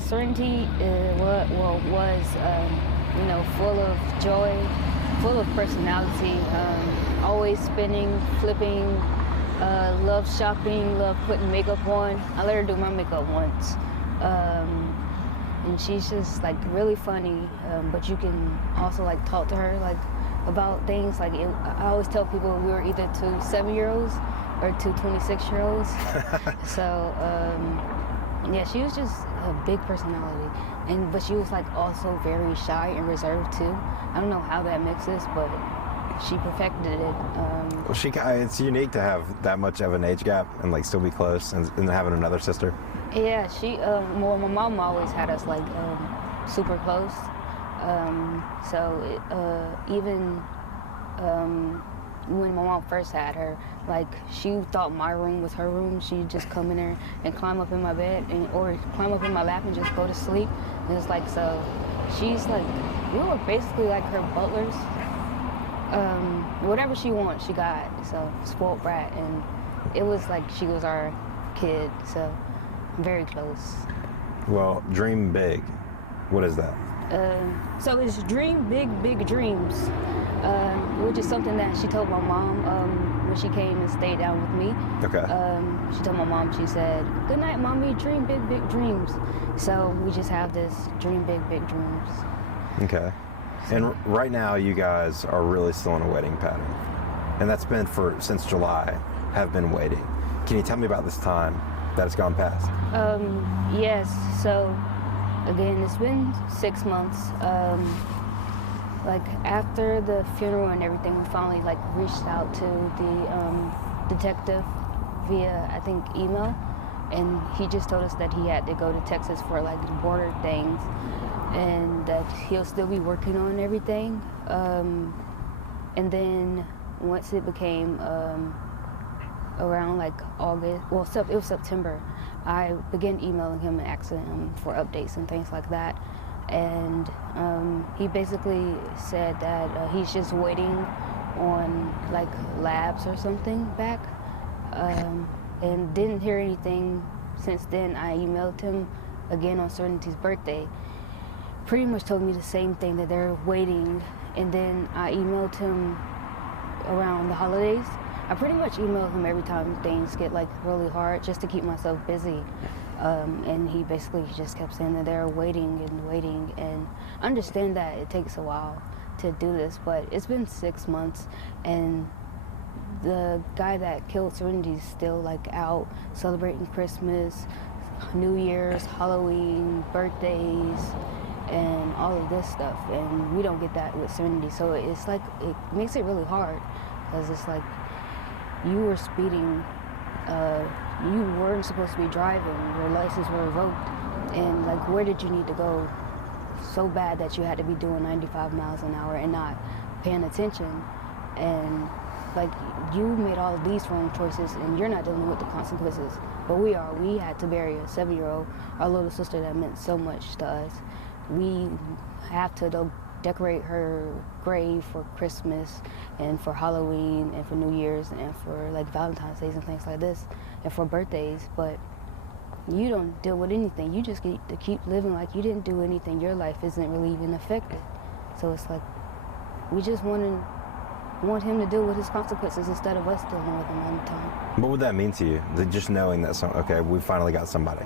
Serenity was full of joy, full of personality, always spinning, flipping, loved shopping, loved putting makeup on. I let her do my makeup once. And she's just like really funny, but you can also like talk to her like about things. Like I always tell people we were either two 7-year-olds or two 26-year-olds. So yeah, she was just a big personality, but she was like also very shy and reserved too. I don't know how that mixes, but she perfected it. Well, it's unique to have that much of an age gap and like still be close, and having another sister. Yeah, well, my mom always had us like super close. Even when my mom first had her, like she thought my room was her room. She'd just come in there and climb up in my bed or climb up in my lap and just go to sleep. And it's like, so she's like, we were basically like her butlers. Whatever she wants, she got. So spoiled brat, and it was like she was our kid. So very close. Well, dream big. What is that? So it's dream big, big dreams, which is something that she told my mom when she came and stayed down with me. Okay. She told my mom, she said, "Good night, mommy, dream big, big dreams." So we just have this dream big, big dreams. Okay. And right now you guys are really still in a waiting pattern. And that's been since July, have been waiting. Can you tell me about this time that has gone past? Yes, so again, it's been 6 months. Like after the funeral and everything, we finally like reached out to the detective via, I think, email, and he just told us that he had to go to Texas for like border things, and that he'll still be working on everything. And then once it became around like August, well, it was September, I began emailing him and asking him for updates and things like that. And he basically said that he's just waiting on like labs or something back, and didn't hear anything since then. I emailed him again on Serenity's birthday, pretty much told me the same thing, that they're waiting. And then I emailed him around the holidays. I pretty much email him every time things get like really hard, just to keep myself busy. And he basically just kept saying that they're waiting and waiting. And I understand that it takes a while to do this, but it's been 6 months, and the guy that killed Serenity is still like out celebrating Christmas, New Year's, Halloween, birthdays, and all of this stuff. And we don't get that with Serenity, so it's like, it makes it really hard, because it's like, you were speeding, you weren't supposed to be driving, your license were revoked, and like, where did you need to go so bad that you had to be doing 95 miles an hour and not paying attention? And like, you made all of these wrong choices, and you're not dealing with the consequences, but we are. We had to bury a 7-year-old, our little sister that meant so much to us. We have to decorate her grave for Christmas and for Halloween and for New Year's and for like Valentine's Days and things like this, and for birthdays. But you don't deal with anything. You just get to keep living like you didn't do anything. Your life isn't really even affected. So it's like, we just want him to deal with his consequences instead of us dealing with them all the time. What would that mean to you? Just knowing that, okay, we finally got somebody.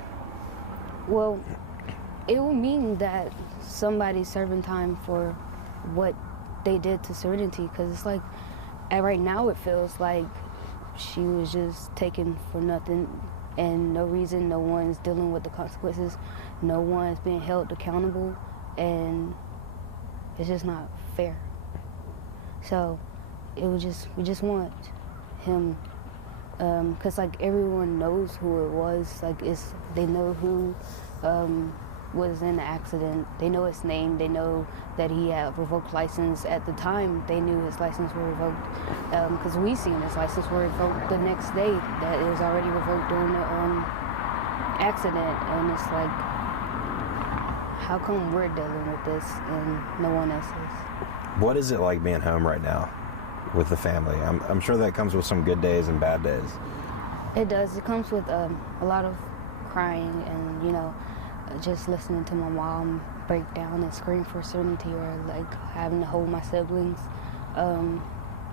Well, it will mean that somebody's serving time for what they did to Serenity, because it's like, right now it feels like she was just taken for nothing and no reason. No one's dealing with the consequences. No one's being held accountable, and it's just not fair. So we just want him, because like everyone knows who it was. Like, they know who was in the accident. They know his name. They know that he had revoked license. At the time, they knew his license was revoked, because we seen his license was revoked the next day, that it was already revoked during the accident. And it's like, how come we're dealing with this and no one else is? What is it like being home right now with the family? I'm sure that comes with some good days and bad days. It does. It comes with a lot of crying, and just listening to my mom break down and scream for Serenity, or like having to hold my siblings,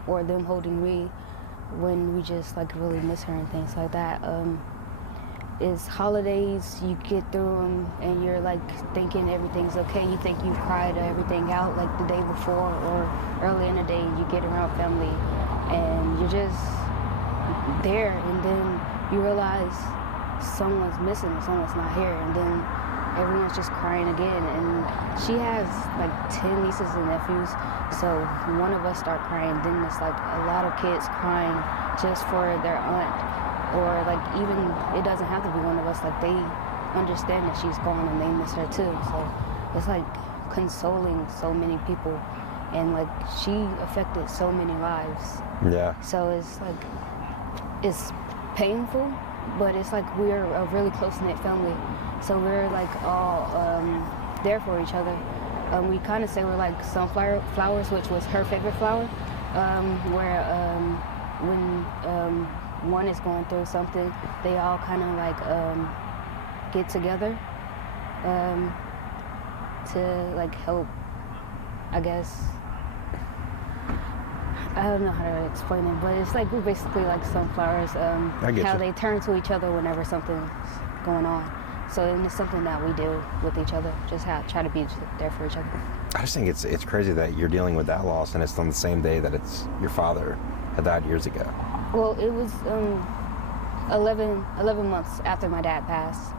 or them holding me when we just like really miss her and things like that. Is holidays, you get through them and you're like thinking everything's okay. You think you've cried everything out like the day before or early in the day. You get around family and you're just there, and then you realize someone's missing, someone's not here, and then everyone's just crying again. And she has like 10 nieces and nephews, so one of us start crying, then it's like a lot of kids crying just for their aunt. Or like even, it doesn't have to be one of us, like they understand that she's gone and they miss her too. So it's like consoling so many people, and like she affected so many lives. Yeah. So it's like, it's painful, but it's like we're a really close-knit family. So we're like all there for each other. We kind of say we're like sunflower flowers, which was her favorite flower, where when one is going through something, they all kind of like get together to like help, I guess. I don't know how to explain it, but it's like we're basically like sunflowers, how they turn to each other whenever something's going on. So and it's something that we do with each other, just try to be there for each other. I just think it's crazy that you're dealing with that loss, and it's on the same day that it's your father had died years ago. Well, it was 11 months after my dad passed.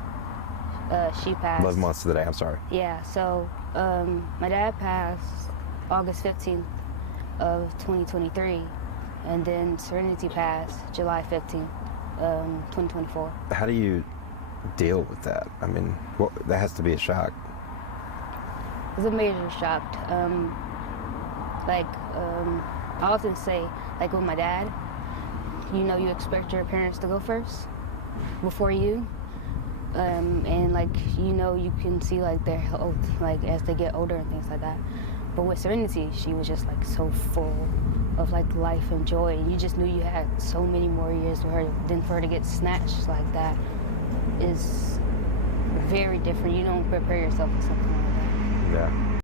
She passed. 11 months to the day, I'm sorry. Yeah, so my dad passed August 15th of 2023, and then Serenity passed July 15th, 2024. How do you deal with that? I mean, that has to be a shock. It's a major shock. I often say, like with my dad, you know, you expect your parents to go first before you, and like, you know, you can see like their health, like as they get older and things like that. But with Serenity, she was just like so full of like life and joy, and you just knew you had so many more years with her. Than for her to get snatched like that is very different. You don't prepare yourself for something like that. Yeah.